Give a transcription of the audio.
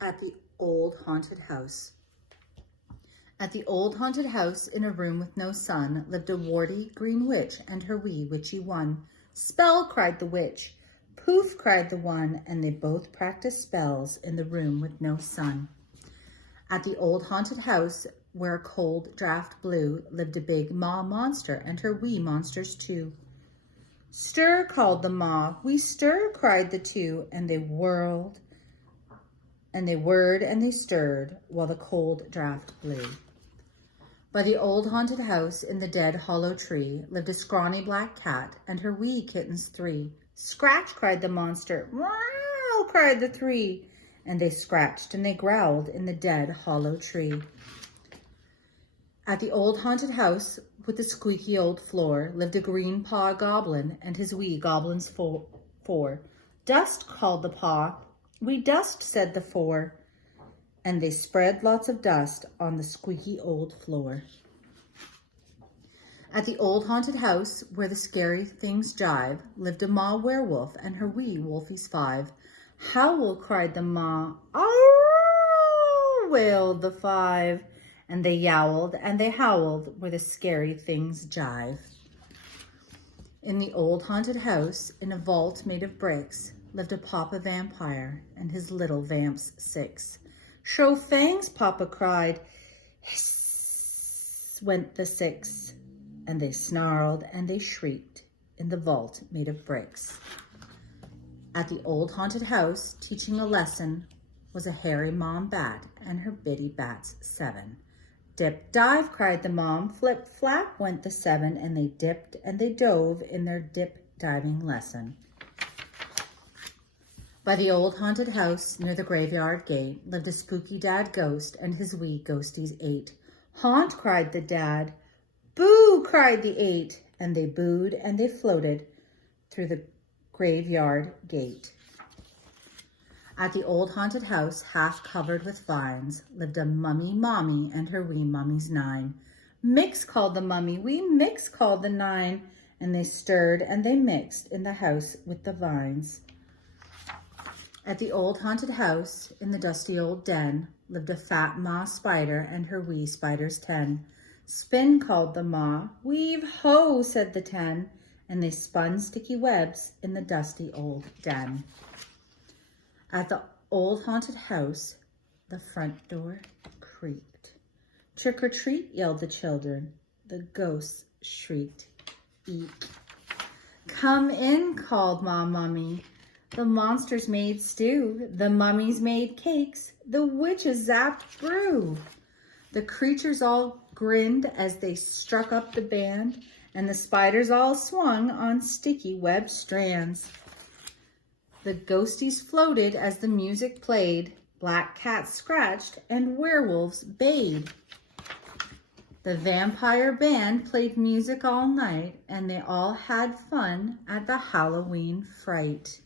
At the old haunted house. At the old haunted house, in a room with no sun, lived a warty green witch and her wee witchy one. Spell, cried the witch. Poof, cried the one, and they both practiced spells in the room with no sun. At the old haunted house, where a cold draft blew, lived a big maw monster and her wee monsters too. Stir, called the maw. We stir, cried the two, and they whirred and they stirred while the cold draft blew. By the old haunted house in the dead hollow tree lived a scrawny black cat and her wee kittens three. Scratch, cried the monster. Meow, cried the three, and they scratched and they growled in the dead hollow tree. At the old haunted house with the squeaky old floor lived a green paw goblin and his wee goblins four. Dust, called the paw. We dust, said the four, and they spread lots of dust on the squeaky old floor. At the old haunted house, where the scary things jive, lived a maw werewolf and her wee wolfies five. Howl, cried the maw. Ow, wailed the five, and they yowled and they howled where the scary things jive. In the old haunted house, in a vault made of bricks, lived a papa vampire and his little vamps six. Show fangs, papa cried. Hiss, went the six, and they snarled and they shrieked in the vault made of bricks. At the old haunted house, teaching a lesson, was a hairy mom bat and her bitty bats seven. Dip, dive, cried the mom. Flip, flap, went the seven, and they dipped and they dove in their dip diving lesson. By the old haunted house near the graveyard gate lived a spooky dad ghost and his wee ghosties eight. Haunt, cried the dad. Boo, cried the eight, and they booed and they floated through the graveyard gate. At the old haunted house, half covered with vines, lived a mummy mommy and her wee mummies nine. Mix, called the mummy. We mix, called the nine, and they stirred and they mixed in the house with the vines. At the old haunted house, in the dusty old den, lived a fat maw spider and her wee spiders 10. Spin, called the maw. Weave, ho, said the 10, and they spun sticky webs in the dusty old den. At the old haunted house, the front door creaked. Trick or treat, yelled the children. The ghosts shrieked, eek. Come in, called Mummy. The monsters made stew, the mummies made cakes, the witches zapped brew. The creatures all grinned as they struck up the band, and the spiders all swung on sticky web strands. The ghosties floated as the music played, black cats scratched, and werewolves bayed. The vampire band played music all night, and they all had fun at the Halloween fright.